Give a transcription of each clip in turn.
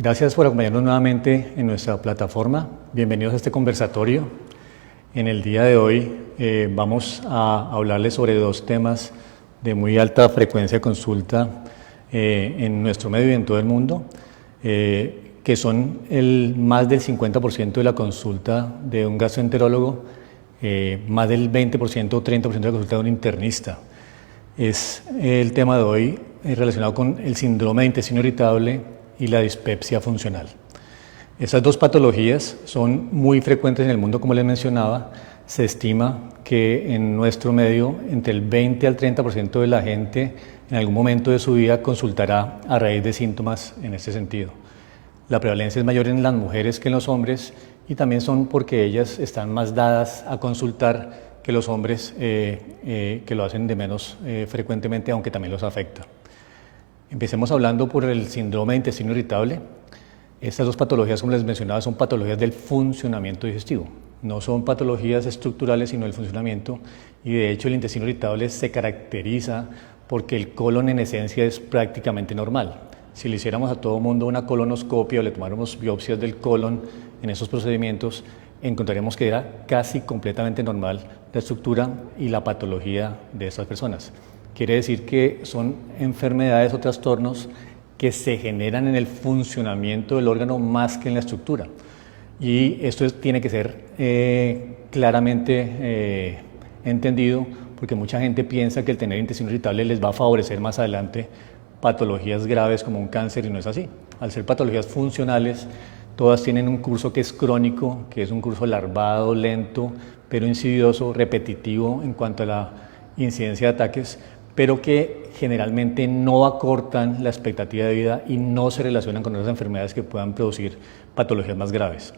Gracias por acompañarnos nuevamente en nuestra plataforma. Bienvenidos a este conversatorio. En el día de hoy vamos a hablarles sobre dos temas de muy alta frecuencia de consulta en nuestro medio y en todo el mundo, que son más del 50% de la consulta de un gastroenterólogo, más del 20% o 30% de la consulta de un internista. Es el tema de hoy relacionado con el síndrome de intestino irritable y la dispepsia funcional. Estas dos patologías son muy frecuentes en el mundo, como les mencionaba. Se estima que en nuestro medio entre el 20 al 30% de la gente en algún momento de su vida consultará a raíz de síntomas en este sentido. La prevalencia es mayor en las mujeres que en los hombres y también son porque ellas están más dadas a consultar que los hombres que lo hacen de menos frecuentemente, aunque también los afecta. Empecemos hablando por el síndrome de intestino irritable. Estas dos patologías, como les mencionaba, son patologías del funcionamiento digestivo. No son patologías estructurales, sino del funcionamiento. Y de hecho el intestino irritable se caracteriza porque el colon en esencia es prácticamente normal. Si le hiciéramos a todo mundo una colonoscopia o le tomáramos biopsias del colon en esos procedimientos, encontraríamos que era casi completamente normal la estructura y la patología de estas personas. Quiere decir que son enfermedades o trastornos que se generan en el funcionamiento del órgano más que en la estructura. Y esto tiene que ser claramente entendido, porque mucha gente piensa que el tener intestino irritable les va a favorecer más adelante patologías graves como un cáncer, y no es así. Al ser patologías funcionales, todas tienen un curso que es crónico, que es un curso larvado, lento, pero insidioso, repetitivo en cuanto a la incidencia de ataques, pero que generalmente no acortan la expectativa de vida y no se relacionan con otras enfermedades que puedan producir patologías más graves.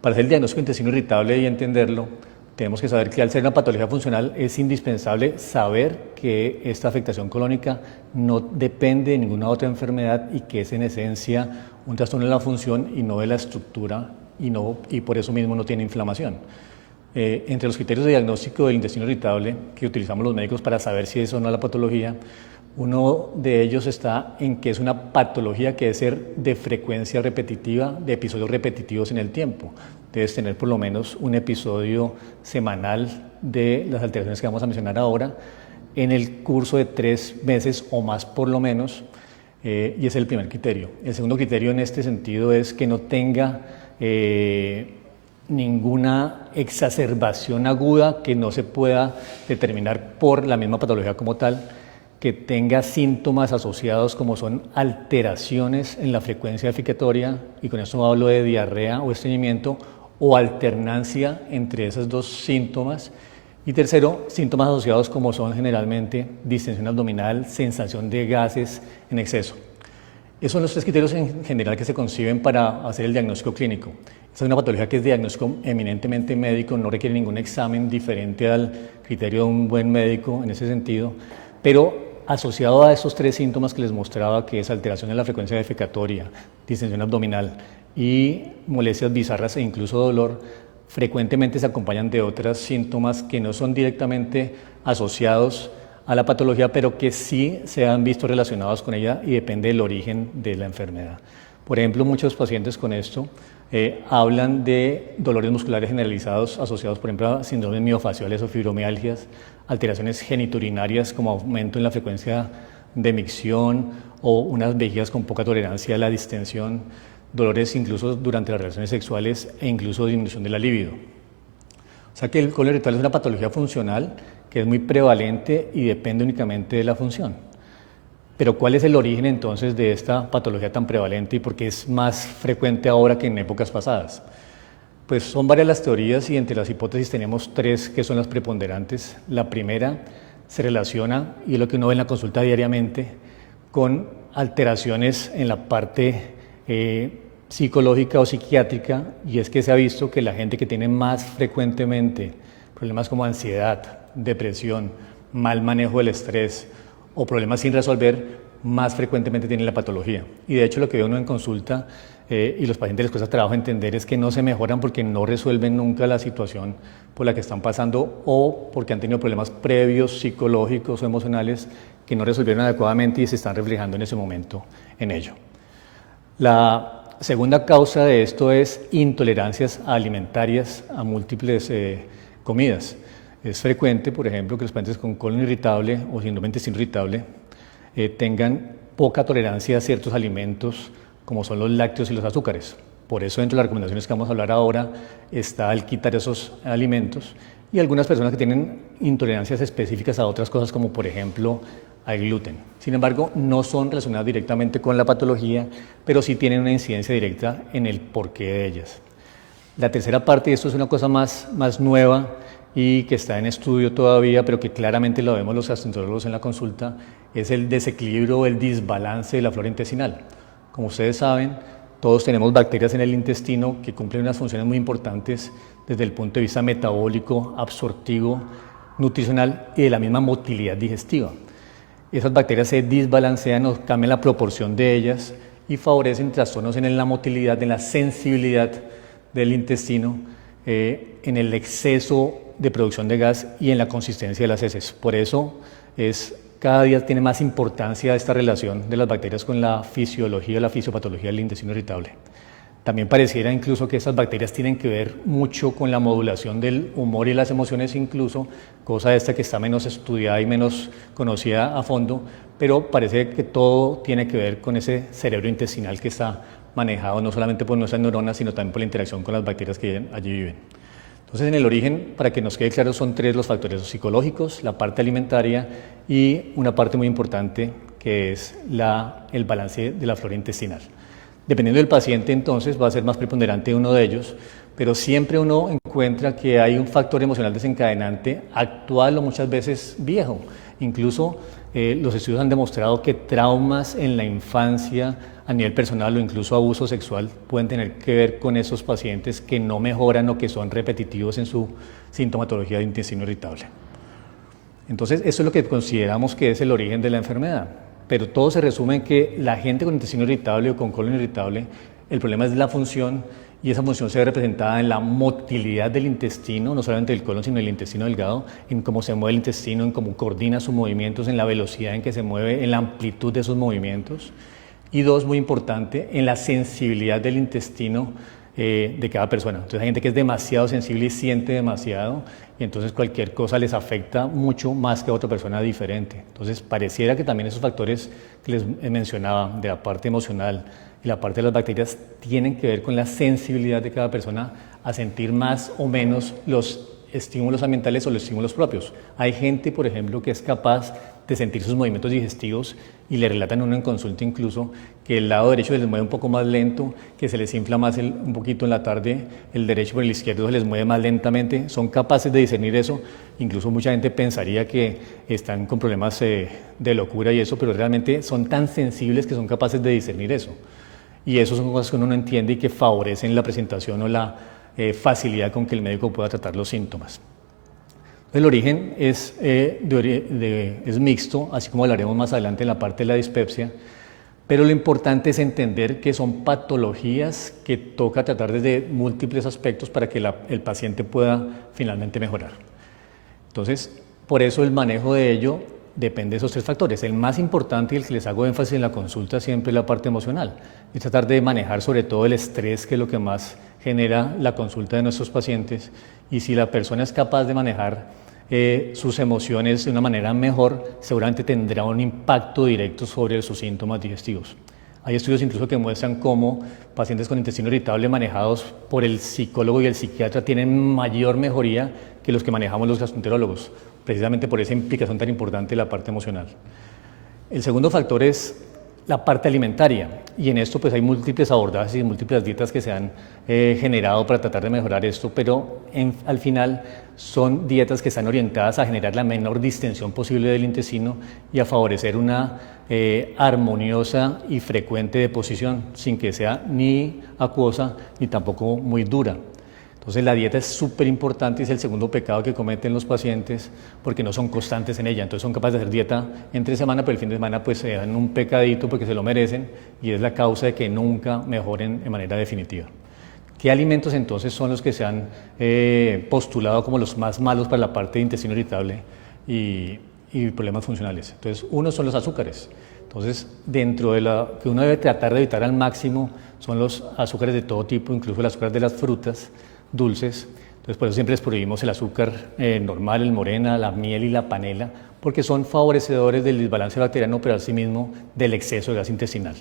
Para hacer el diagnóstico de intestino irritable y entenderlo, tenemos que saber que al ser una patología funcional es indispensable saber que esta afectación colónica no depende de ninguna otra enfermedad y que es en esencia un trastorno de la función y no de la estructura y por eso mismo no tiene inflamación. Entre los criterios de diagnóstico del intestino irritable que utilizamos los médicos para saber si es o no la patología, uno de ellos está en que es una patología que debe ser de frecuencia repetitiva, de episodios repetitivos en el tiempo. Debes tener por lo menos un episodio semanal de las alteraciones que vamos a mencionar ahora en el curso de 3 meses o más por lo menos, y ese es el primer criterio. El segundo criterio en este sentido es que no tenga ninguna exacerbación aguda que no se pueda determinar por la misma patología como tal, que tenga síntomas asociados como son alteraciones en la frecuencia defecatoria, y con esto hablo de diarrea o estreñimiento, o alternancia entre esos dos síntomas. Y tercero, síntomas asociados como son generalmente distensión abdominal, sensación de gases en exceso. Esos son los 3 criterios en general que se conciben para hacer el diagnóstico clínico. Esta es una patología que es diagnóstico eminentemente médico, no requiere ningún examen diferente al criterio de un buen médico en ese sentido, pero asociado a esos 3 síntomas que les mostraba, que es alteración en la frecuencia defecatoria, distensión abdominal y molestias bizarras e incluso dolor, frecuentemente se acompañan de otros síntomas que no son directamente asociados a la patología, pero que sí se han visto relacionados con ella y depende del origen de la enfermedad. Por ejemplo, muchos pacientes con esto hablan de dolores musculares generalizados asociados, por ejemplo, a síndromes miofaciales o fibromialgias, alteraciones geniturinarias como aumento en la frecuencia de micción o unas vejigas con poca tolerancia a la distensión, dolores incluso durante las relaciones sexuales e incluso disminución de la libido. O sea que el colon irritable es una patología funcional que es muy prevalente y depende únicamente de la función. Pero ¿cuál es el origen entonces de esta patología tan prevalente y por qué es más frecuente ahora que en épocas pasadas? Pues son varias las teorías y entre las hipótesis tenemos 3 que son las preponderantes. La primera se relaciona, y es lo que uno ve en la consulta diariamente, con alteraciones en la parte psicológica o psiquiátrica, y es que se ha visto que la gente que tiene más frecuentemente problemas como ansiedad, depresión, mal manejo del estrés o problemas sin resolver, más frecuentemente tienen la patología. Y de hecho lo que ve uno en consulta y los pacientes les cuesta trabajo entender es que no se mejoran porque no resuelven nunca la situación por la que están pasando o porque han tenido problemas previos psicológicos o emocionales que no resolvieron adecuadamente y se están reflejando en ese momento en ello. La segunda causa de esto es intolerancias alimentarias a múltiples comidas. Es frecuente, por ejemplo, que los pacientes con colon irritable o síndrome de intestino irritable tengan poca tolerancia a ciertos alimentos como son los lácteos y los azúcares. Por eso, dentro de las recomendaciones que vamos a hablar ahora, está el quitar esos alimentos y algunas personas que tienen intolerancias específicas a otras cosas, como por ejemplo al gluten. Sin embargo, no son relacionadas directamente con la patología, pero sí tienen una incidencia directa en el porqué de ellas. La tercera parte, y esto es una cosa más nueva y que está en estudio todavía, pero que claramente lo vemos los gastroenterólogos en la consulta, es el desequilibrio, el desbalance de la flora intestinal. Como ustedes saben, todos tenemos bacterias en el intestino que cumplen unas funciones muy importantes desde el punto de vista metabólico, absortivo, nutricional y de la misma motilidad digestiva. Esas bacterias se desbalancean o cambian la proporción de ellas y favorecen trastornos en la motilidad, en la sensibilidad del intestino, en el exceso de producción de gas y en la consistencia de las heces. Por eso cada día tiene más importancia esta relación de las bacterias con la fisiología, la fisiopatología del intestino irritable. También pareciera incluso que estas bacterias tienen que ver mucho con la modulación del humor y las emociones incluso, cosa esta que está menos estudiada y menos conocida a fondo, pero parece que todo tiene que ver con ese cerebro intestinal que está manejado no solamente por nuestras neuronas, sino también por la interacción con las bacterias que allí viven. Entonces, en el origen, para que nos quede claro, son tres los factores psicológicos, la parte alimentaria y una parte muy importante que es el balance de la flora intestinal. Dependiendo del paciente, entonces, va a ser más preponderante uno de ellos, pero siempre uno encuentra que hay un factor emocional desencadenante actual o muchas veces viejo. Incluso los estudios han demostrado que traumas en la infancia a nivel personal o incluso abuso sexual pueden tener que ver con esos pacientes que no mejoran o que son repetitivos en su sintomatología de intestino irritable. Entonces, eso es lo que consideramos que es el origen de la enfermedad. Pero todo se resume en que la gente con intestino irritable o con colon irritable, el problema es la función y esa función se ve representada en la motilidad del intestino, no solamente del colon, sino del intestino delgado, en cómo se mueve el intestino, en cómo coordina sus movimientos, en la velocidad en que se mueve, en la amplitud de sus movimientos. Y dos, muy importante, en la sensibilidad del intestino de cada persona. Entonces hay gente que es demasiado sensible y siente demasiado y entonces cualquier cosa les afecta mucho más que a otra persona diferente. Entonces pareciera que también esos factores que les mencionaba de la parte emocional y la parte de las bacterias tienen que ver con la sensibilidad de cada persona a sentir más o menos los estímulos ambientales o los estímulos propios. Hay gente, por ejemplo, que es capaz de sentir sus movimientos digestivos y le relatan uno en consulta incluso que el lado derecho se les mueve un poco más lento, que se les infla más un poquito en la tarde, el derecho por el izquierdo se les mueve más lentamente, son capaces de discernir eso, incluso mucha gente pensaría que están con problemas de locura y eso, pero realmente son tan sensibles que son capaces de discernir eso. Y eso son cosas que uno no entiende y que favorecen la presentación o la facilidad con que el médico pueda tratar los síntomas. El origen es mixto, así como hablaremos más adelante en la parte de la dispepsia, pero lo importante es entender que son patologías que toca tratar desde múltiples aspectos para que el paciente pueda finalmente mejorar. Entonces, por eso el manejo de ello depende de esos tres factores. El más importante y el que les hago énfasis en la consulta siempre es la parte emocional, y tratar de manejar sobre todo el estrés, que es lo que más genera la consulta de nuestros pacientes, y si la persona es capaz de manejar sus emociones de una manera mejor, seguramente tendrá un impacto directo sobre sus síntomas digestivos. Hay estudios incluso que muestran cómo pacientes con intestino irritable manejados por el psicólogo y el psiquiatra tienen mayor mejoría que los que manejamos los gastroenterólogos, precisamente por esa implicación tan importante de la parte emocional. El segundo factor es la parte alimentaria, y en esto pues hay múltiples abordajes y múltiples dietas que se han generado para tratar de mejorar esto, pero al final son dietas que están orientadas a generar la menor distensión posible del intestino y a favorecer una armoniosa y frecuente deposición, sin que sea ni acuosa ni tampoco muy dura. Entonces la dieta es súper importante y es el segundo pecado que cometen los pacientes porque no son constantes en ella. Entonces son capaces de hacer dieta entre semana, pero el fin de semana pues se dan un pecadito porque se lo merecen y es la causa de que nunca mejoren de manera definitiva. ¿Qué alimentos entonces son los que se han postulado como los más malos para la parte de intestino irritable y problemas funcionales? Entonces uno son los azúcares. Entonces, dentro de lo que uno debe tratar de evitar al máximo son los azúcares de todo tipo, incluso el azúcar de las frutas dulces. Entonces, por eso siempre les prohibimos el azúcar normal, el morena, la miel y la panela, porque son favorecedores del desbalance bacteriano, pero asimismo del exceso de gas intestinal.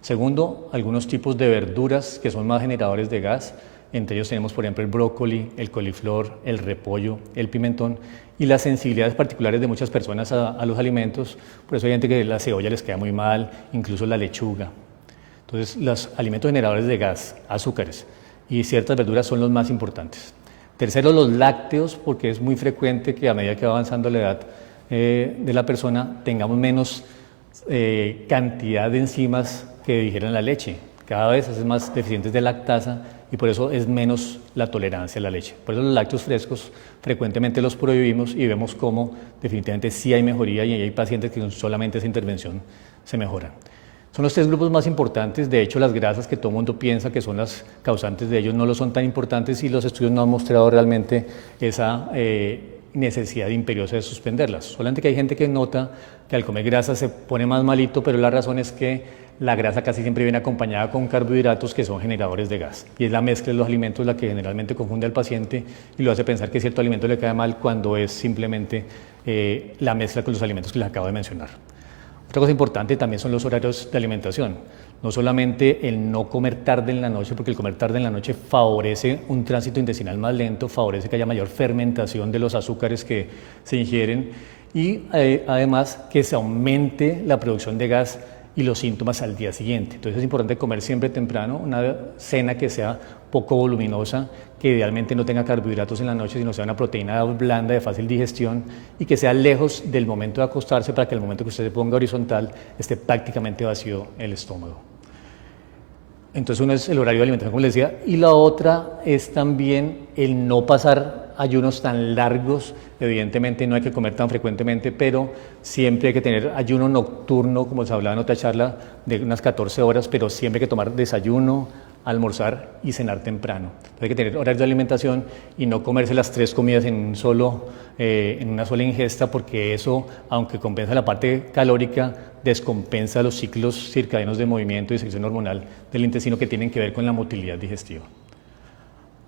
Segundo, algunos tipos de verduras que son más generadores de gas. Entre ellos tenemos, por ejemplo, el brócoli, el coliflor, el repollo, el pimentón y las sensibilidades particulares de muchas personas a los alimentos. Por eso hay gente que la cebolla les queda muy mal, incluso la lechuga. Entonces, los alimentos generadores de gas, azúcares y ciertas verduras son los más importantes. Tercero, los lácteos, porque es muy frecuente que a medida que va avanzando la edad de la persona tengamos menos cantidad de enzimas que digieren la leche. Cada vez hacen más deficientes de lactasa y por eso es menos la tolerancia a la leche. Por eso los lácteos frescos frecuentemente los prohibimos y vemos cómo definitivamente sí hay mejoría y hay pacientes que con solamente esa intervención se mejoran. Son los tres grupos más importantes. De hecho, las grasas que todo el mundo piensa que son las causantes de ellos no lo son tan importantes y los estudios no han mostrado realmente esa necesidad imperiosa de suspenderlas. Solamente que hay gente que nota que al comer grasa se pone más malito, pero la razón es que la grasa casi siempre viene acompañada con carbohidratos que son generadores de gas. Y es la mezcla de los alimentos la que generalmente confunde al paciente y lo hace pensar que cierto alimento le cae mal cuando es simplemente la mezcla con los alimentos que les acabo de mencionar. Otra cosa importante también son los horarios de alimentación. No solamente el no comer tarde en la noche, porque el comer tarde en la noche favorece un tránsito intestinal más lento, favorece que haya mayor fermentación de los azúcares que se ingieren y además que se aumente la producción de gas y los síntomas al día siguiente. Entonces es importante comer siempre temprano, una cena que sea poco voluminosa, que idealmente no tenga carbohidratos en la noche, sino sea una proteína blanda de fácil digestión y que sea lejos del momento de acostarse para que al momento que usted se ponga horizontal esté prácticamente vacío el estómago. Entonces uno es el horario de alimentación, como les decía, y la otra es también el no pasar ayunos tan largos. Evidentemente no hay que comer tan frecuentemente, pero siempre hay que tener ayuno nocturno, como se hablaba en otra charla, de unas 14 horas, pero siempre hay que tomar desayuno, almorzar y cenar temprano. Entonces hay que tener horarios de alimentación y no comerse las 3 comidas en una sola ingesta, porque eso, aunque compensa la parte calórica, descompensa los ciclos circadianos de movimiento y secreción hormonal del intestino que tienen que ver con la motilidad digestiva.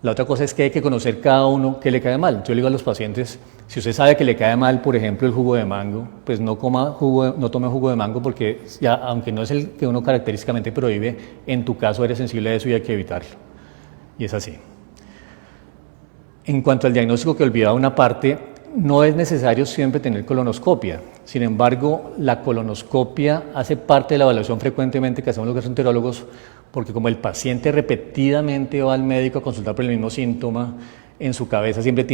La otra cosa es que hay que conocer cada uno qué le cae mal. Yo le digo a los pacientes, si usted sabe que le cae mal, por ejemplo, el jugo de mango, pues no tome jugo de mango porque ya, aunque no es el que uno característicamente prohíbe, en tu caso eres sensible a eso y hay que evitarlo. Y es así. En cuanto al diagnóstico, que olvidaba una parte, no es necesario siempre tener colonoscopia. Sin embargo, la colonoscopia hace parte de la evaluación frecuentemente que hacemos los gastroenterólogos, porque como el paciente repetidamente va al médico a consultar por el mismo síntoma, en su cabeza siempre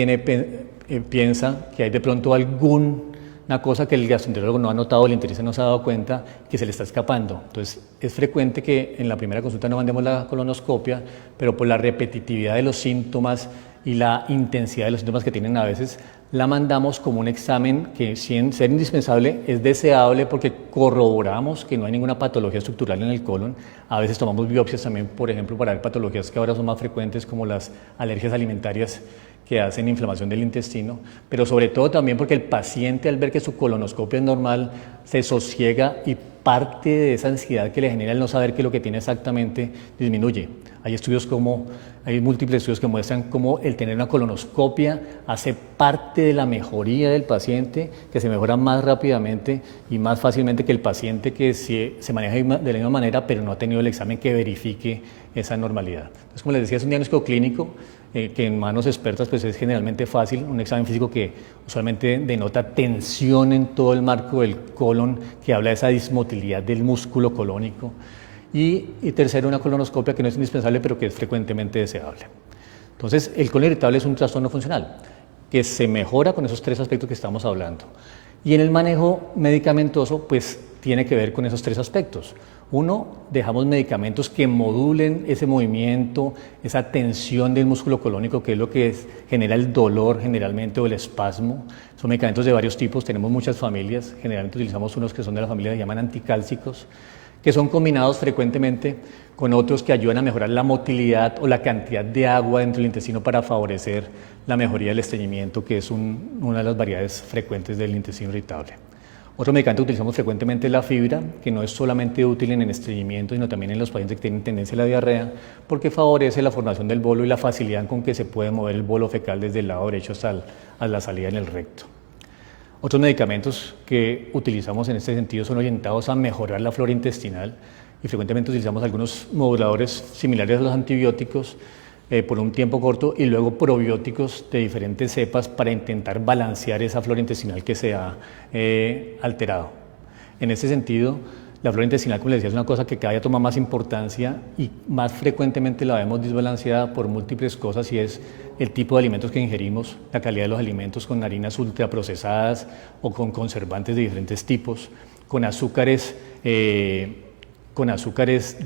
piensa que hay de pronto alguna cosa que el gastroenterólogo no ha notado, el internista no se ha dado cuenta, que se le está escapando. Entonces, es frecuente que en la primera consulta no mandemos la colonoscopia, pero por la repetitividad de los síntomas y la intensidad de los síntomas que tienen a veces, la mandamos como un examen que, sin ser indispensable, es deseable porque corroboramos que no hay ninguna patología estructural en el colon. A veces tomamos biopsias también, por ejemplo, para ver patologías que ahora son más frecuentes, como las alergias alimentarias que hacen inflamación del intestino, pero sobre todo también porque el paciente, al ver que su colonoscopia es normal, se sosiega y parte de esa ansiedad que le genera el no saber qué es lo que tiene exactamente disminuye. Hay múltiples estudios que muestran cómo el tener una colonoscopia hace parte de la mejoría del paciente, que se mejora más rápidamente y más fácilmente que el paciente que se maneja de la misma manera, pero no ha tenido el examen que verifique esa normalidad. Entonces, como les decía, es un diagnóstico clínico que en manos expertas pues es generalmente fácil, un examen físico que usualmente denota tensión en todo el marco del colon, que habla de esa dismotilidad del músculo colónico. Y tercero, una colonoscopia que no es indispensable, pero que es frecuentemente deseable. Entonces, el colon irritable es un trastorno funcional que se mejora con esos 3 aspectos que estamos hablando. Y en el manejo medicamentoso, pues tiene que ver con esos 3 aspectos. Uno, dejamos medicamentos que modulen ese movimiento, esa tensión del músculo colónico, que es lo que genera el dolor generalmente o el espasmo. Son medicamentos de varios tipos, tenemos muchas familias, generalmente utilizamos unos que son de la familia que se llaman anticálcicos, que son combinados frecuentemente con otros que ayudan a mejorar la motilidad o la cantidad de agua dentro del intestino para favorecer la mejoría del estreñimiento, que es una de las variedades frecuentes del intestino irritable. Otro medicamento que utilizamos frecuentemente es la fibra, que no es solamente útil en el estreñimiento, sino también en los pacientes que tienen tendencia a la diarrea, porque favorece la formación del bolo y la facilidad con que se puede mover el bolo fecal desde el lado derecho hasta la salida en el recto. Otros medicamentos que utilizamos en este sentido son orientados a mejorar la flora intestinal y frecuentemente utilizamos algunos moduladores similares a los antibióticos por un tiempo corto y luego probióticos de diferentes cepas para intentar balancear esa flora intestinal que se ha alterado. En este sentido, la flora intestinal, como les decía, es una cosa que cada día toma más importancia y más frecuentemente la vemos desbalanceada por múltiples cosas, y es el tipo de alimentos que ingerimos, la calidad de los alimentos con harinas ultraprocesadas o con conservantes de diferentes tipos, con azúcares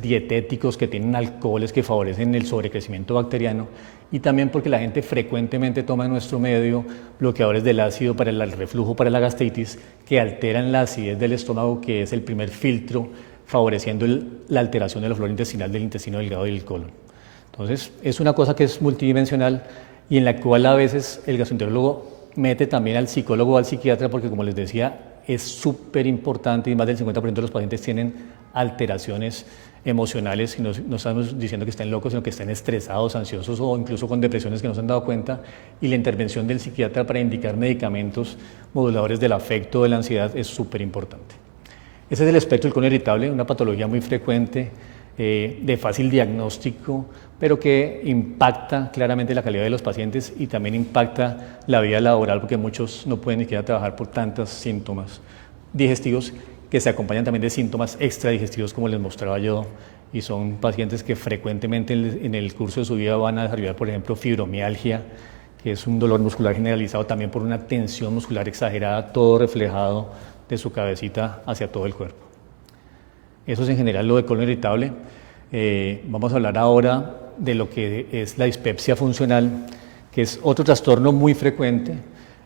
dietéticos que tienen alcoholes que favorecen el sobrecrecimiento bacteriano, y también porque la gente frecuentemente toma en nuestro medio bloqueadores del ácido para el reflujo, para la gastritis, que alteran la acidez del estómago, que es el primer filtro favoreciendo la alteración de la flora intestinal del intestino delgado y del colon. Entonces, es una cosa que es multidimensional y en la cual a veces el gastroenterólogo mete también al psicólogo o al psiquiatra, porque como les decía, es súper importante y más del 50% de los pacientes tienen alteraciones emocionales, y no estamos diciendo que estén locos, sino que estén estresados, ansiosos o incluso con depresiones que no se han dado cuenta, y la intervención del psiquiatra para indicar medicamentos moduladores del afecto o de la ansiedad es súper importante. Ese es el espectro del colon irritable, una patología muy frecuente, de fácil diagnóstico, pero que impacta claramente la calidad de los pacientes y también impacta la vida laboral, porque muchos no pueden ni siquiera trabajar por tantos síntomas digestivos que se acompañan también de síntomas extradigestivos, como les mostraba yo, y son pacientes que frecuentemente en el curso de su vida van a desarrollar, por ejemplo, fibromialgia, que es un dolor muscular generalizado también por una tensión muscular exagerada, todo reflejado de su cabecita hacia todo el cuerpo. Eso es en general lo de colon irritable. Vamos a hablar ahora de lo que es la dispepsia funcional, que es otro trastorno muy frecuente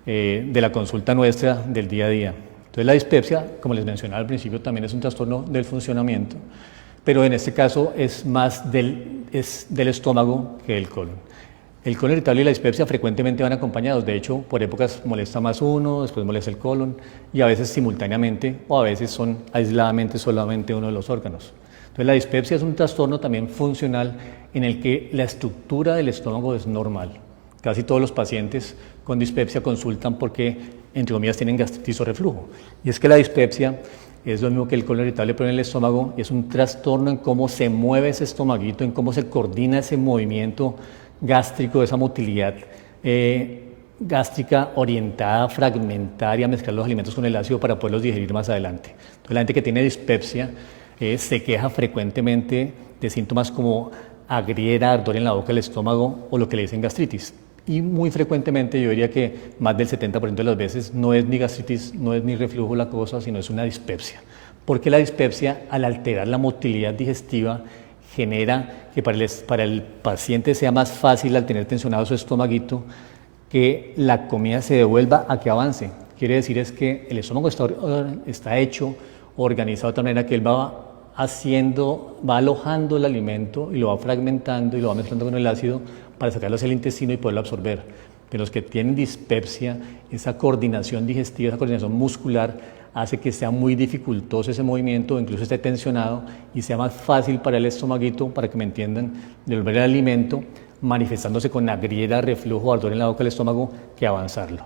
de la consulta nuestra del día a día. Entonces la dispepsia, como les mencionaba al principio, también es un trastorno del funcionamiento, pero en este caso es más del estómago que del colon. El colon irritable y la dispepsia frecuentemente van acompañados, de hecho por épocas molesta más uno, después molesta el colon, y a veces simultáneamente o a veces son aisladamente solamente uno de los órganos. Entonces la dispepsia es un trastorno también funcional en el que la estructura del estómago es normal. Casi todos los pacientes con dispepsia consultan porque, entre comillas, tienen gastritis o reflujo. Y es que la dispepsia es lo mismo que el colon irritable, pero en el estómago, es un trastorno en cómo se mueve ese estomaguito, en cómo se coordina ese movimiento gástrico, esa motilidad gástrica orientada, fragmentaria, a mezclar los alimentos con el ácido para poderlos digerir más adelante. Entonces la gente que tiene dispepsia se queja frecuentemente de síntomas como agriera, ardor en la boca del estómago o lo que le dicen gastritis. Y muy frecuentemente, yo diría que más del 70% de las veces, no es ni gastritis, no es ni reflujo la cosa, sino es una dispepsia. Porque la dispepsia, al alterar la motilidad digestiva, genera que para el paciente sea más fácil, al tener tensionado su estomaguito, que la comida se devuelva a que avance. Quiere decir es que el estómago está hecho, organizado de tal manera que él va alojando el alimento y lo va fragmentando y lo va mezclando con el ácido para sacarlo hacia el intestino y poderlo absorber. Pero los que tienen dispepsia, esa coordinación digestiva, esa coordinación muscular, hace que sea muy dificultoso ese movimiento, incluso esté tensionado y sea más fácil para el estomaguito, para que me entiendan, devolver el alimento, manifestándose con agriera, reflujo, ardor en la boca del estómago, que avanzarlo.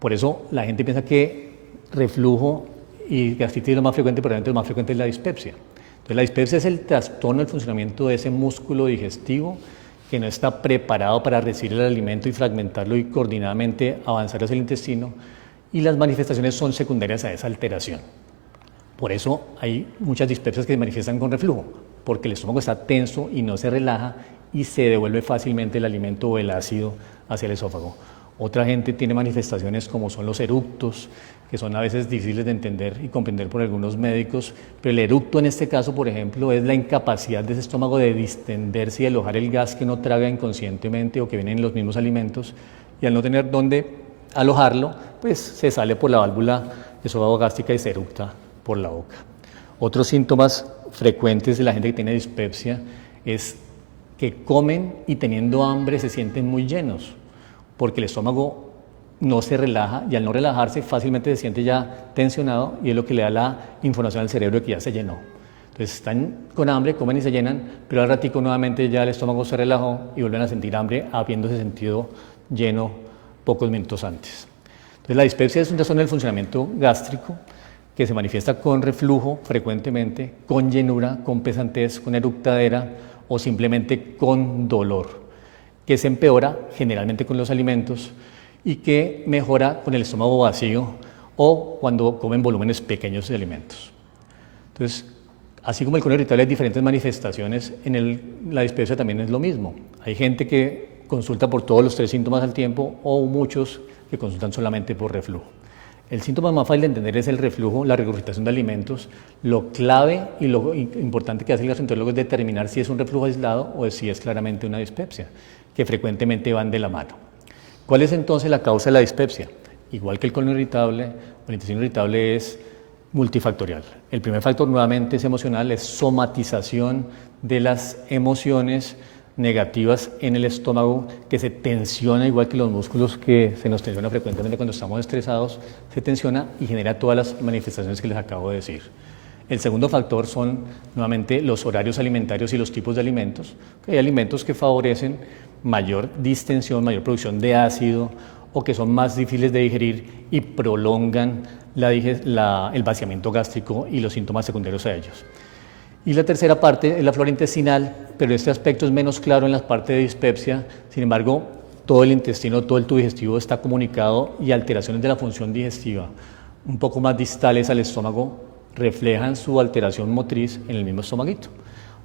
Por eso la gente piensa que reflujo y gastritis es lo más frecuente, pero realmente lo más frecuente es la dispepsia. Entonces la dispepsia es el trastorno del funcionamiento de ese músculo digestivo que no está preparado para recibir el alimento y fragmentarlo y coordinadamente avanzar hacia el intestino, y las manifestaciones son secundarias a esa alteración. Por eso hay muchas dispepsias que se manifiestan con reflujo, porque el estómago está tenso y no se relaja y se devuelve fácilmente el alimento o el ácido hacia el esófago. Otra gente tiene manifestaciones como son los eructos, que son a veces difíciles de entender y comprender por algunos médicos, pero el eructo en este caso, por ejemplo, es la incapacidad de ese estómago de distenderse y alojar el gas que no traga inconscientemente o que viene en los mismos alimentos, y al no tener dónde alojarlo, pues se sale por la válvula esófago-gástrica y se eructa por la boca. Otros síntomas frecuentes de la gente que tiene dispepsia es que comen y teniendo hambre se sienten muy llenos, porque el estómago no se relaja y al no relajarse fácilmente se siente ya tensionado y es lo que le da la información al cerebro de que ya se llenó. Entonces están con hambre, comen y se llenan, pero al ratico nuevamente ya el estómago se relajó y vuelven a sentir hambre habiéndose sentido lleno pocos minutos antes. Entonces la dispepsia es un trastorno del funcionamiento gástrico que se manifiesta con reflujo frecuentemente, con llenura, con pesantez, con eructadera o simplemente con dolor, que se empeora generalmente con los alimentos y que mejora con el estómago vacío o cuando comen volúmenes pequeños de alimentos. Entonces, así como el colon irritable hay diferentes manifestaciones, la dispepsia también es lo mismo. Hay gente que consulta por todos los 3 síntomas al tiempo o muchos que consultan solamente por reflujo. El síntoma más fácil de entender es el reflujo, la regurgitación de alimentos. Lo clave y lo importante que hace el gastroenterólogo es determinar si es un reflujo aislado o si es claramente una dispepsia, que frecuentemente van de la mano. ¿Cuál es entonces la causa de la dispepsia? Igual que el colon irritable, el intestino irritable es multifactorial. El primer factor nuevamente es emocional, es somatización de las emociones negativas en el estómago que se tensiona igual que los músculos que se nos tensiona frecuentemente cuando estamos estresados, se tensiona y genera todas las manifestaciones que les acabo de decir. El segundo factor son nuevamente los horarios alimentarios y los tipos de alimentos. Hay alimentos que favorecen mayor distensión, mayor producción de ácido o que son más difíciles de digerir y prolongan el vaciamiento gástrico y los síntomas secundarios a ellos. Y la tercera parte es la flora intestinal, pero este aspecto es menos claro en la parte de dispepsia. Sin embargo, todo el intestino, todo el tubo digestivo está comunicado y alteraciones de la función digestiva un poco más distales al estómago reflejan su alteración motriz en el mismo estomaguito.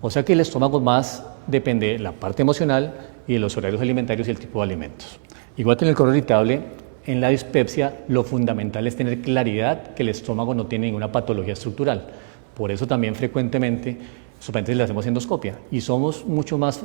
O sea que el estómago más depende de la parte emocional y de los horarios alimentarios y el tipo de alimentos. Igual que en el colon irritable, en la dispepsia lo fundamental es tener claridad que el estómago no tiene ninguna patología estructural. Por eso también frecuentemente los pacientes le hacemos endoscopia y somos mucho más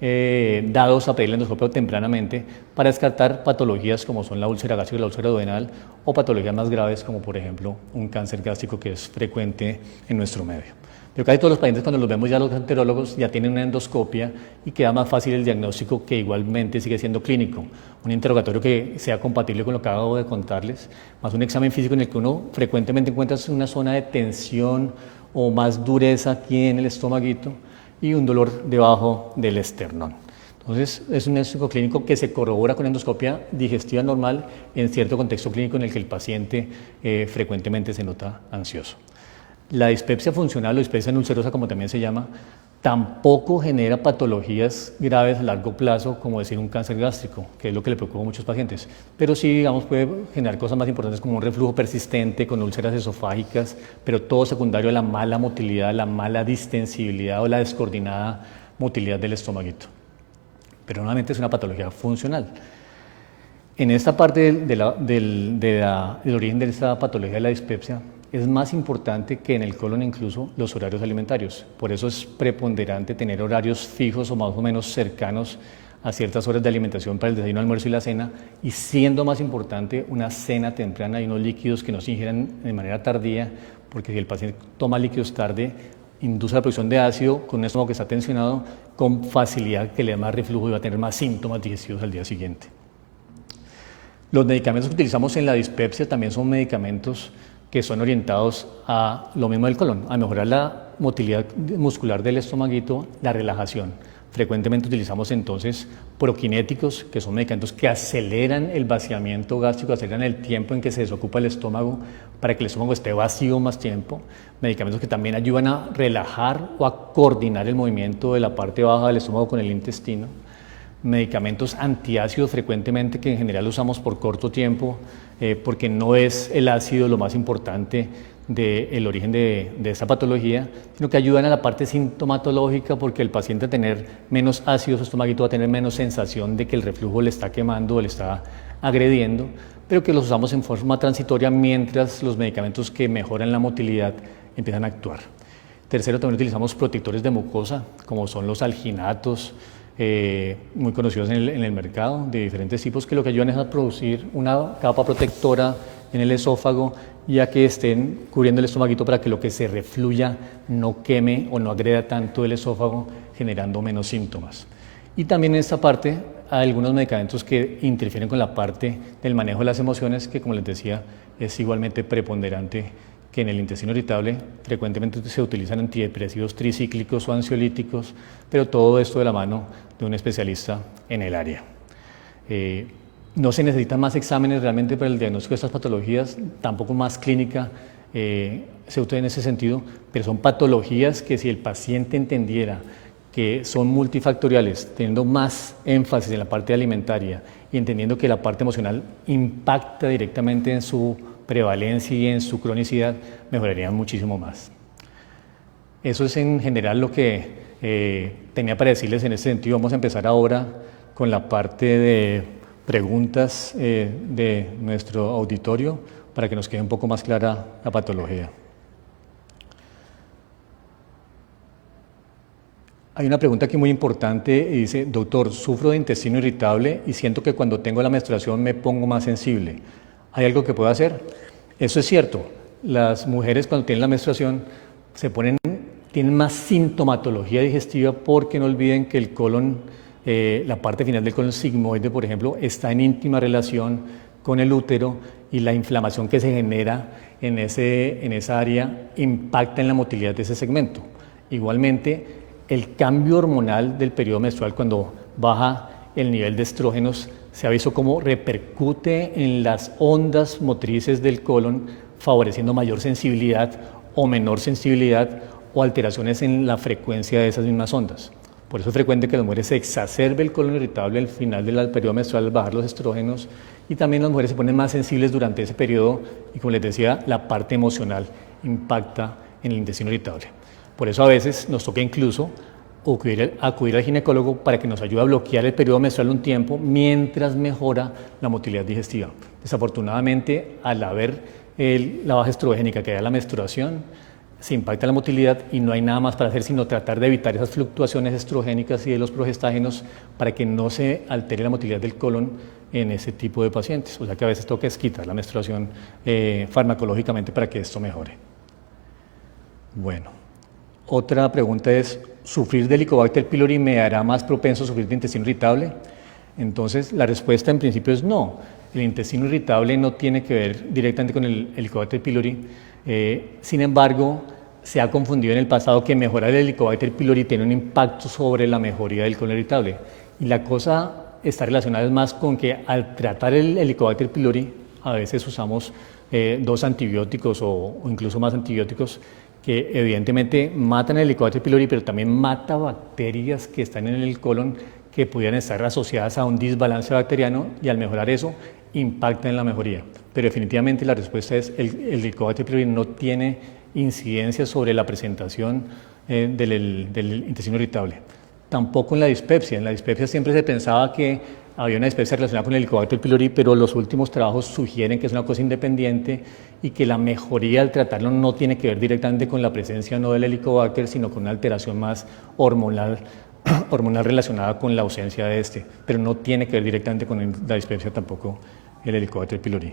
dados a pedir la endoscopia tempranamente para descartar patologías como son la úlcera gástrica y la úlcera duodenal o patologías más graves como por ejemplo un cáncer gástrico que es frecuente en nuestro medio. Pero casi todos los pacientes cuando los vemos ya los gastroenterólogos ya tienen una endoscopia y queda más fácil el diagnóstico que igualmente sigue siendo clínico. Un interrogatorio que sea compatible con lo que acabo de contarles, más un examen físico en el que uno frecuentemente encuentra una zona de tensión o más dureza aquí en el estomaguito y un dolor debajo del esternón. Entonces es un diagnóstico clínico que se corrobora con endoscopia digestiva normal en cierto contexto clínico en el que el paciente frecuentemente se nota ansioso. La dispepsia funcional o dispepsia ulcerosa, como también se llama, tampoco genera patologías graves a largo plazo, como decir un cáncer gástrico, que es lo que le preocupa a muchos pacientes. Pero sí, digamos, puede generar cosas más importantes como un reflujo persistente con úlceras esofágicas, pero todo secundario a la mala motilidad, la mala distensibilidad o la descoordinada motilidad del estomaguito. Pero nuevamente es una patología funcional. En esta parte del origen de esta patología de la dispepsia, es más importante que en el colon incluso los horarios alimentarios. Por eso es preponderante tener horarios fijos o más o menos cercanos a ciertas horas de alimentación para el desayuno, almuerzo y la cena, y siendo más importante una cena temprana y unos líquidos que no se ingieran de manera tardía, porque si el paciente toma líquidos tarde, induce la producción de ácido con un estómago que está tensionado con facilidad que le da más reflujo y va a tener más síntomas digestivos al día siguiente. Los medicamentos que utilizamos en la dispepsia también son medicamentos que son orientados a lo mismo del colon, a mejorar la motilidad muscular del estomaguito, la relajación. Frecuentemente utilizamos entonces prokinéticos, que son medicamentos que aceleran el vaciamiento gástrico, aceleran el tiempo en que se desocupa el estómago para que el estómago esté vacío más tiempo. Medicamentos que también ayudan a relajar o a coordinar el movimiento de la parte baja del estómago con el intestino. Medicamentos antiácidos frecuentemente que en general usamos por corto tiempo porque no es el ácido lo más importante del origen de esta patología, sino que ayudan a la parte sintomatológica porque el paciente a tener menos ácido su estomaguito va a tener menos sensación de que el reflujo le está quemando o le está agrediendo, pero que los usamos en forma transitoria mientras los medicamentos que mejoran la motilidad empiezan a actuar. Tercero, también utilizamos protectores de mucosa como son los alginatos, muy conocidos en el mercado, de diferentes tipos, que lo que ayudan es a producir una capa protectora en el esófago y a que estén cubriendo el estomaguito para que lo que se refluya no queme o no agreda tanto el esófago, generando menos síntomas. Y también en esta parte hay algunos medicamentos que interfieren con la parte del manejo de las emociones, que como les decía, es igualmente preponderante que en el intestino irritable. Frecuentemente se utilizan antidepresivos tricíclicos o ansiolíticos, pero todo esto de la mano de un especialista en el área. No se necesitan más exámenes realmente para el diagnóstico de estas patologías, tampoco más clínica se utiliza en ese sentido, pero son patologías que si el paciente entendiera que son multifactoriales, teniendo más énfasis en la parte alimentaria y entendiendo que la parte emocional impacta directamente en su prevalencia y en su cronicidad, mejorarían muchísimo más. Eso es en general lo que tenía para decirles en este sentido. Vamos a empezar ahora con la parte de preguntas de nuestro auditorio para que nos quede un poco más clara la patología. Hay una pregunta aquí muy importante y dice: doctor, sufro de intestino irritable y siento que cuando tengo la menstruación me pongo más sensible. ¿Hay algo que pueda hacer? Eso es cierto. Las mujeres cuando tienen la menstruación tienen más sintomatología digestiva, porque no olviden que el colon, la parte final del colon sigmoide, por ejemplo, está en íntima relación con el útero, y la inflamación que se genera en esa área impacta en la motilidad de ese segmento. Igualmente, el cambio hormonal del periodo menstrual, cuando baja el nivel de estrógenos, se ha visto cómo repercute en las ondas motrices del colon, favoreciendo mayor sensibilidad o menor sensibilidad o alteraciones en la frecuencia de esas mismas ondas. Por eso es frecuente que en las mujeres se exacerbe el colon irritable al final del periodo menstrual al bajar los estrógenos, y también las mujeres se ponen más sensibles durante ese periodo, y como les decía, la parte emocional impacta en el intestino irritable. Por eso a veces nos toca incluso acudir al ginecólogo para que nos ayude a bloquear el periodo menstrual un tiempo mientras mejora la motilidad digestiva. Desafortunadamente, al haber la baja estrogénica que da la menstruación, se impacta la motilidad y no hay nada más para hacer sino tratar de evitar esas fluctuaciones estrogénicas y de los progestágenos para que no se altere la motilidad del colon en ese tipo de pacientes. O sea que a veces toca quitar la menstruación farmacológicamente para que esto mejore. Bueno, otra pregunta es: ¿sufrir de Helicobacter pylori me hará más propenso a sufrir de intestino irritable? Entonces, la respuesta en principio es no. El intestino irritable no tiene que ver directamente con el Helicobacter pylori. Sin embargo, se ha confundido en el pasado que mejorar el Helicobacter pylori tiene un impacto sobre la mejoría del colon irritable. Y la cosa está relacionada más con que al tratar el Helicobacter pylori, a veces usamos 2 antibióticos o incluso más antibióticos, que evidentemente matan el Helicobacter pylori, pero también mata bacterias que están en el colon que pudieran estar asociadas a un desbalance bacteriano, y al mejorar eso impacta en la mejoría. Pero definitivamente la respuesta es: el Helicobacter pylori no tiene incidencia sobre la presentación del intestino irritable. Tampoco en la dispepsia. En la dispepsia siempre se pensaba que había una dispepsia relacionada con el Helicobacter pylori, pero los últimos trabajos sugieren que es una cosa independiente y que la mejoría al tratarlo no tiene que ver directamente con la presencia no del Helicobacter, sino con una alteración más hormonal relacionada con la ausencia de este, pero no tiene que ver directamente con la dispepsia tampoco el Helicobacter pylori.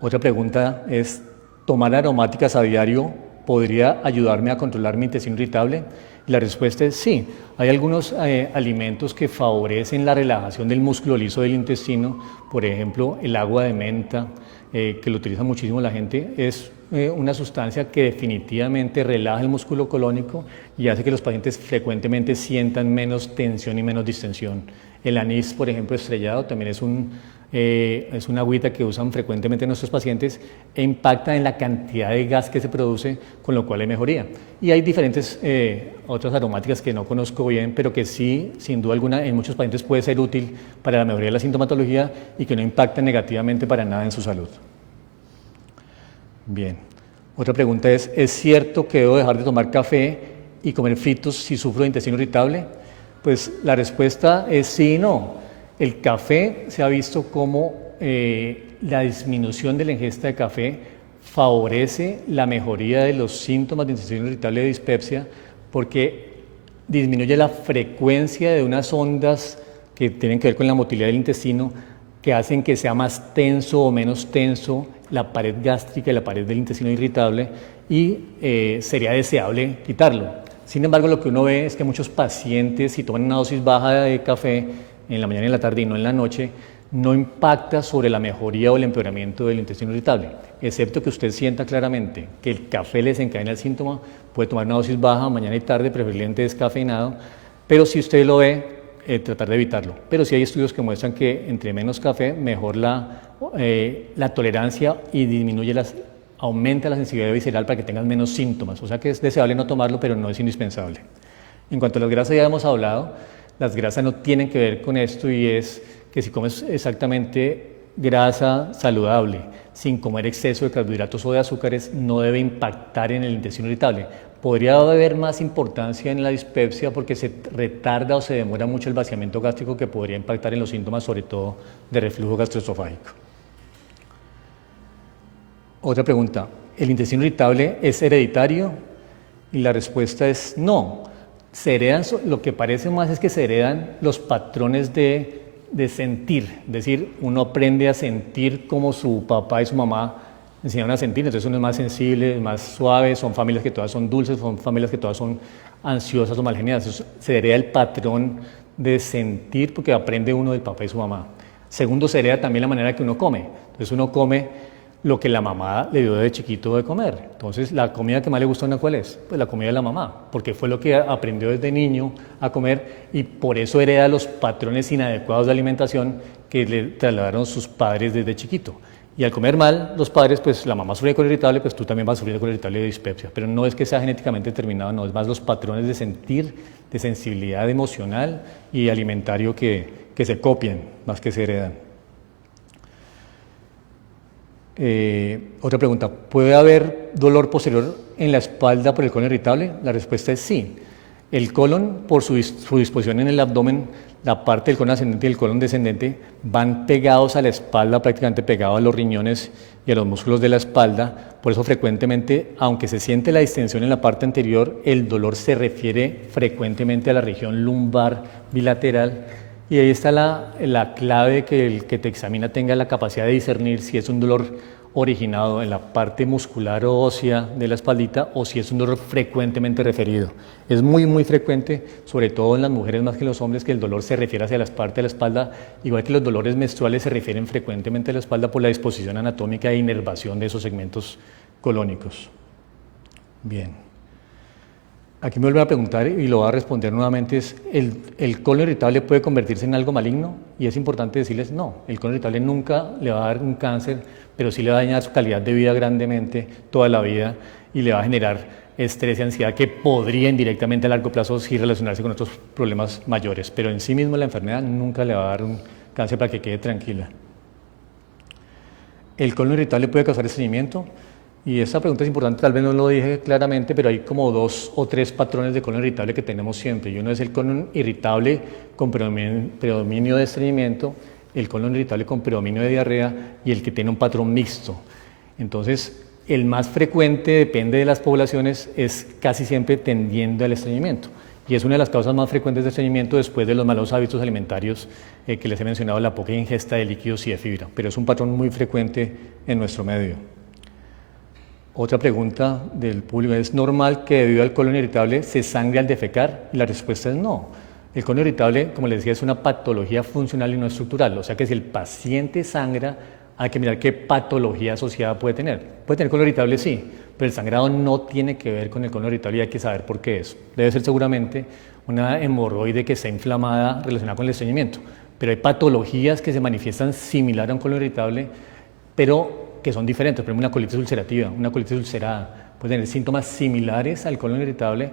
Otra pregunta es: ¿tomar aromáticas a diario podría ayudarme a controlar mi intestino irritable? Y la respuesta es sí. Hay algunos alimentos que favorecen la relajación del músculo liso del intestino. Por ejemplo, el agua de menta, que lo utiliza muchísimo la gente, es una sustancia que definitivamente relaja el músculo colónico y hace que los pacientes frecuentemente sientan menos tensión y menos distensión. El anís, por ejemplo, estrellado, también es una agüita que usan frecuentemente nuestros pacientes e impacta en la cantidad de gas que se produce, con lo cual hay mejoría. Y hay diferentes otras aromáticas que no conozco bien, pero que sí, sin duda alguna, en muchos pacientes puede ser útil para la mejoría de la sintomatología y que no impactan negativamente para nada en su salud. Bien. Otra pregunta es: ¿es cierto que debo dejar de tomar café y comer fritos si sufro de intestino irritable? Pues la respuesta es sí y no. El café se ha visto como la disminución de la ingesta de café favorece la mejoría de los síntomas de intestino irritable de dispepsia, porque disminuye la frecuencia de unas ondas que tienen que ver con la motilidad del intestino, que hacen que sea más tenso o menos tenso la pared gástrica y la pared del intestino irritable, y sería deseable quitarlo. Sin embargo, lo que uno ve es que muchos pacientes, si toman una dosis baja de café en la mañana y en la tarde y no en la noche, no impacta sobre la mejoría o el empeoramiento del intestino irritable, excepto que usted sienta claramente que el café le desencadena el síntoma, puede tomar una dosis baja mañana y tarde, preferiblemente descafeinado, pero si usted lo ve, tratar de evitarlo. Pero sí hay estudios que muestran que entre menos café, mejor la tolerancia y aumenta la sensibilidad visceral para que tengan menos síntomas. O sea que es deseable no tomarlo, pero no es indispensable. En cuanto a las grasas, ya hemos hablado, las grasas no tienen que ver con esto y es que si comes exactamente grasa saludable, sin comer exceso de carbohidratos o de azúcares, no debe impactar en el intestino irritable. Podría haber más importancia en la dispepsia porque se retarda o se demora mucho el vaciamiento gástrico que podría impactar en los síntomas, sobre todo de reflujo gastroesofágico. Otra pregunta, ¿el intestino irritable es hereditario? Y la respuesta es no. Se heredan, lo que parece más es que se heredan los patrones de sentir, es decir, uno aprende a sentir como su papá y su mamá enseñaron a sentir, entonces uno es más sensible, más suave, son familias que todas son dulces, son familias que todas son ansiosas o mal geniadas, se hereda el patrón de sentir porque aprende uno del papá y su mamá. Segundo, se hereda también la manera que uno come, entonces uno come lo que la mamá le dio de chiquito de comer. Entonces, ¿la comida que más le gusta a uno cuál es? Pues la comida de la mamá, porque fue lo que aprendió desde niño a comer y por eso hereda los patrones inadecuados de alimentación que le trasladaron sus padres desde chiquito. Y al comer mal, los padres, pues la mamá sufre de colon irritable, pues tú también vas a sufrir de colon irritable y de dispepsia. Pero no es que sea genéticamente determinado, no, es más los patrones de sentir, de sensibilidad emocional y alimentario que se copian, más que se heredan. Otra pregunta, ¿puede haber dolor posterior en la espalda por el colon irritable? La respuesta es sí. El colon, por su disposición en el abdomen, la parte del colon ascendente y el colon descendente van pegados a la espalda, prácticamente pegados a los riñones y a los músculos de la espalda. Por eso frecuentemente, aunque se siente la distensión en la parte anterior, el dolor se refiere frecuentemente a la región lumbar bilateral. Y ahí está la clave de que el que te examina tenga la capacidad de discernir si es un dolor originado en la parte muscular o ósea de la espaldita o si es un dolor frecuentemente referido. Es muy frecuente, sobre todo en las mujeres más que en los hombres, que el dolor se refiere hacia la parte de la espalda, igual que los dolores menstruales se refieren frecuentemente a la espalda por la disposición anatómica e inervación de esos segmentos colónicos. Bien. Aquí me vuelven a preguntar y lo voy a responder nuevamente, es ¿el colon irritable puede convertirse en algo maligno? Y es importante decirles no, el colon irritable nunca le va a dar un cáncer, pero sí le va a dañar su calidad de vida grandemente toda la vida y le va a generar estrés y ansiedad que podría indirectamente a largo plazo sí relacionarse con otros problemas mayores, pero en sí mismo la enfermedad nunca le va a dar un cáncer para que quede tranquila. ¿El colon irritable puede causar estreñimiento? Y esa pregunta es importante, tal vez no lo dije claramente, pero hay como 2 o 3 patrones de colon irritable que tenemos siempre. Y uno es el colon irritable con predominio de estreñimiento, el colon irritable con predominio de diarrea y el que tiene un patrón mixto. Entonces, el más frecuente, depende de las poblaciones, es casi siempre tendiendo al estreñimiento. Y es una de las causas más frecuentes de estreñimiento después de los malos hábitos alimentarios que les he mencionado, la poca ingesta de líquidos y de fibra. Pero es un patrón muy frecuente en nuestro medio. Otra pregunta del público, ¿es normal que debido al colon irritable se sangre al defecar? Y la respuesta es no. El colon irritable, como les decía, es una patología funcional y no estructural, o sea que si el paciente sangra, hay que mirar qué patología asociada puede tener. Puede tener colon irritable, sí, pero el sangrado no tiene que ver con el colon irritable y hay que saber por qué es. Debe ser seguramente una hemorroide que está inflamada relacionada con el estreñimiento, pero hay patologías que se manifiestan similar a un colon irritable, pero que son diferentes. Por ejemplo, una colitis ulcerativa, una colitis ulcerada puede tener síntomas similares al colon irritable,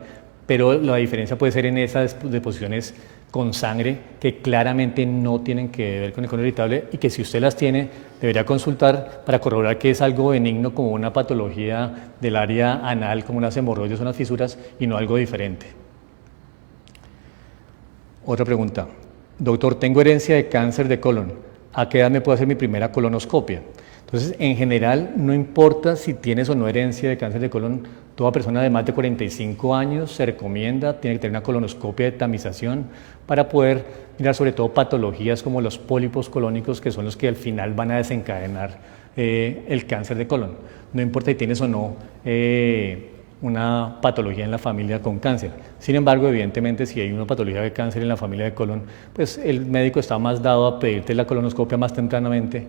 pero la diferencia puede ser en esas deposiciones con sangre que claramente no tienen que ver con el colon irritable y que si usted las tiene debería consultar para corroborar que es algo benigno como una patología del área anal como unas hemorroides o unas fisuras y no algo diferente. Otra pregunta, doctor, tengo herencia de cáncer de colon, ¿a qué edad me puedo hacer mi primera colonoscopia? Entonces, en general, no importa si tienes o no herencia de cáncer de colon, toda persona de más de 45 años se recomienda, tiene que tener una colonoscopia de tamización para poder mirar sobre todo patologías como los pólipos colónicos, que son los que al final van a desencadenar el cáncer de colon. No importa si tienes o no una patología en la familia con cáncer. Sin embargo, evidentemente, si hay una patología de cáncer en la familia de colon, pues el médico está más dado a pedirte la colonoscopia más tempranamente,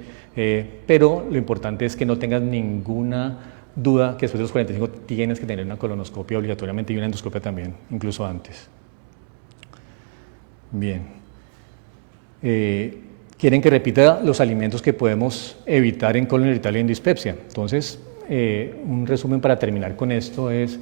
pero lo importante es que no tengas ninguna duda que después de los 45 tienes que tener una colonoscopia obligatoriamente y una endoscopia también, incluso antes. Bien. Quieren que repita los alimentos que podemos evitar en colon irritable y en dispepsia. Entonces, un resumen para terminar con esto es: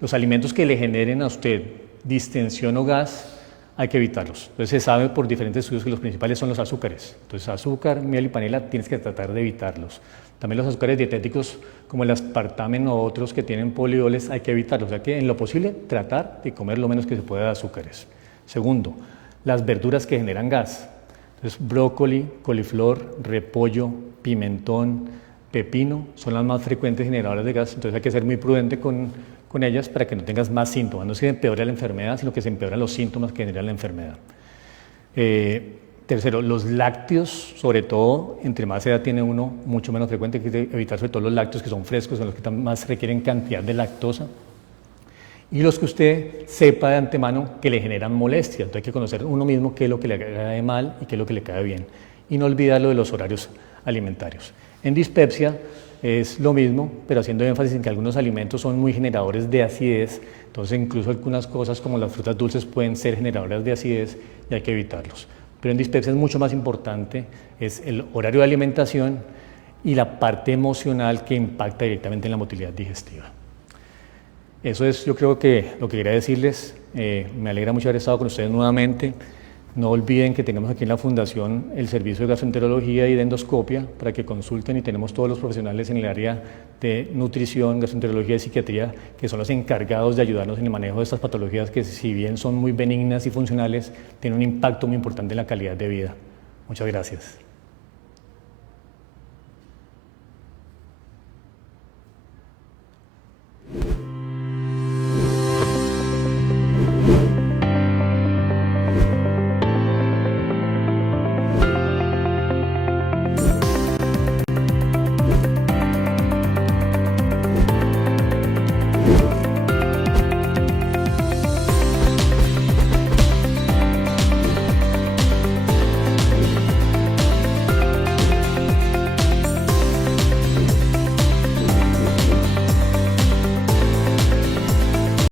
los alimentos que le generen a usted distensión o gas, hay que evitarlos. Entonces se sabe por diferentes estudios que los principales son los azúcares. Entonces azúcar, miel y panela tienes que tratar de evitarlos. También los azúcares dietéticos como el aspartame o otros que tienen polioles hay que evitarlos. O sea que en lo posible tratar de comer lo menos que se pueda de azúcares. Segundo, las verduras que generan gas. Entonces brócoli, coliflor, repollo, pimentón, pepino son las más frecuentes generadoras de gas, entonces hay que ser muy prudente con ellas para que no tengas más síntomas. No es que empeore la enfermedad, sino que se empeoran los síntomas que genera la enfermedad. Tercero, los lácteos, sobre todo, entre más edad tiene uno, mucho menos frecuente, hay que evitar sobre todo los lácteos que son frescos, son los que más requieren cantidad de lactosa. Y los que usted sepa de antemano que le generan molestia. Entonces hay que conocer uno mismo qué es lo que le cae mal y qué es lo que le cae bien. Y no olvidar lo de los horarios alimentarios. En dispepsia es lo mismo, pero haciendo énfasis en que algunos alimentos son muy generadores de acidez. Entonces incluso algunas cosas como las frutas dulces pueden ser generadoras de acidez y hay que evitarlos. Pero en dispepsia es mucho más importante es el horario de alimentación y la parte emocional que impacta directamente en la motilidad digestiva. Eso es, yo creo que lo que quería decirles. Me alegra mucho haber estado con ustedes nuevamente. No olviden que tenemos aquí en la Fundación el servicio de gastroenterología y de endoscopia para que consulten, y tenemos todos los profesionales en el área de nutrición, gastroenterología y psiquiatría que son los encargados de ayudarnos en el manejo de estas patologías que, si bien son muy benignas y funcionales, tienen un impacto muy importante en la calidad de vida. Muchas gracias.